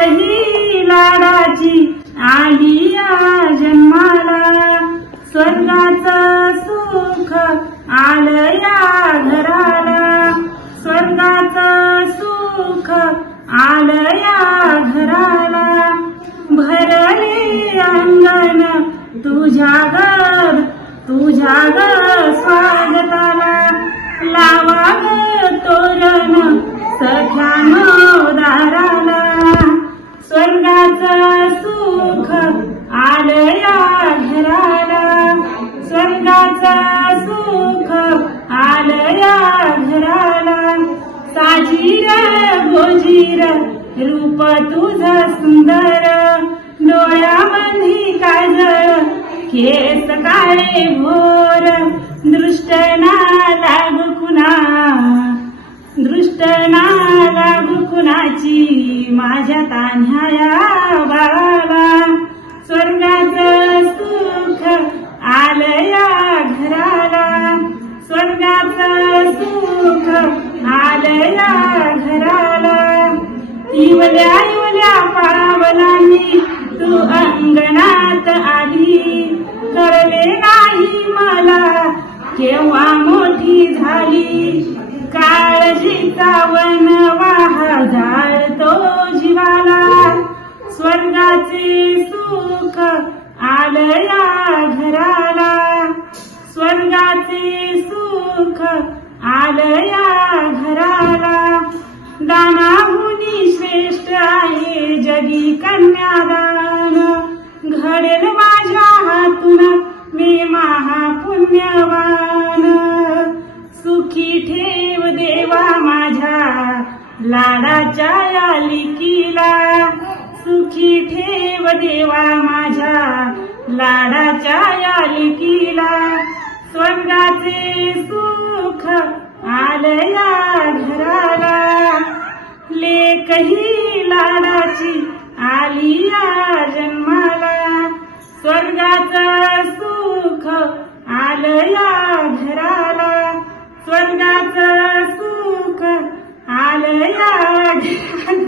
ही लाडाची आली या जन्माला, स्वर्गाचं सुख आलं या घराला, स्वर्गाचं सुख आलं या घराला. भरले अंगण तुझ्या ग स्वागताला, लावा ग तोरण सख्यानो दाराला. स्वर्गाचं सुख आलं या घराला, स्वर्गाचं सुख आलं या घराला. साजीर गोजीर रूप तुझं सुंदर, डोळ्यामध्ये काजळ केस काळे भोर. दृष्ट ना लागू कुणाची माझ्या तान्ह्या बाळाला. स्वर्गाचं सुख आलं या घराला, स्वर्गाचं सुख आलं या घराला. इवल्या पावलांनी तू अंगणात आली, कळले नाही मला केव्हा मोठी झाली. काळजीचा वनवाह जाळतो जीवाला, स्वर्गाचे सुख आलं या घराला, स्वर्गाचे सुख आलं या घराला. दानाहुनी श्रेष्ठ आहे जगी कन्यादान, घडेल माझ्या हातून मी महापुण्यवान. सुखी ठेव देवा माझ्या लाडाच्या या लेकीला, सुखी ठेव देवा माझ्या लाडाच्या या लेकीला. स्वर्गाचे सुख आलं या घराला, लेक ही लाडाची आली या जन्माला. स्वर्गाचं सुख आलं या घराला, स्वर्गाचं सुख आलं या घराला.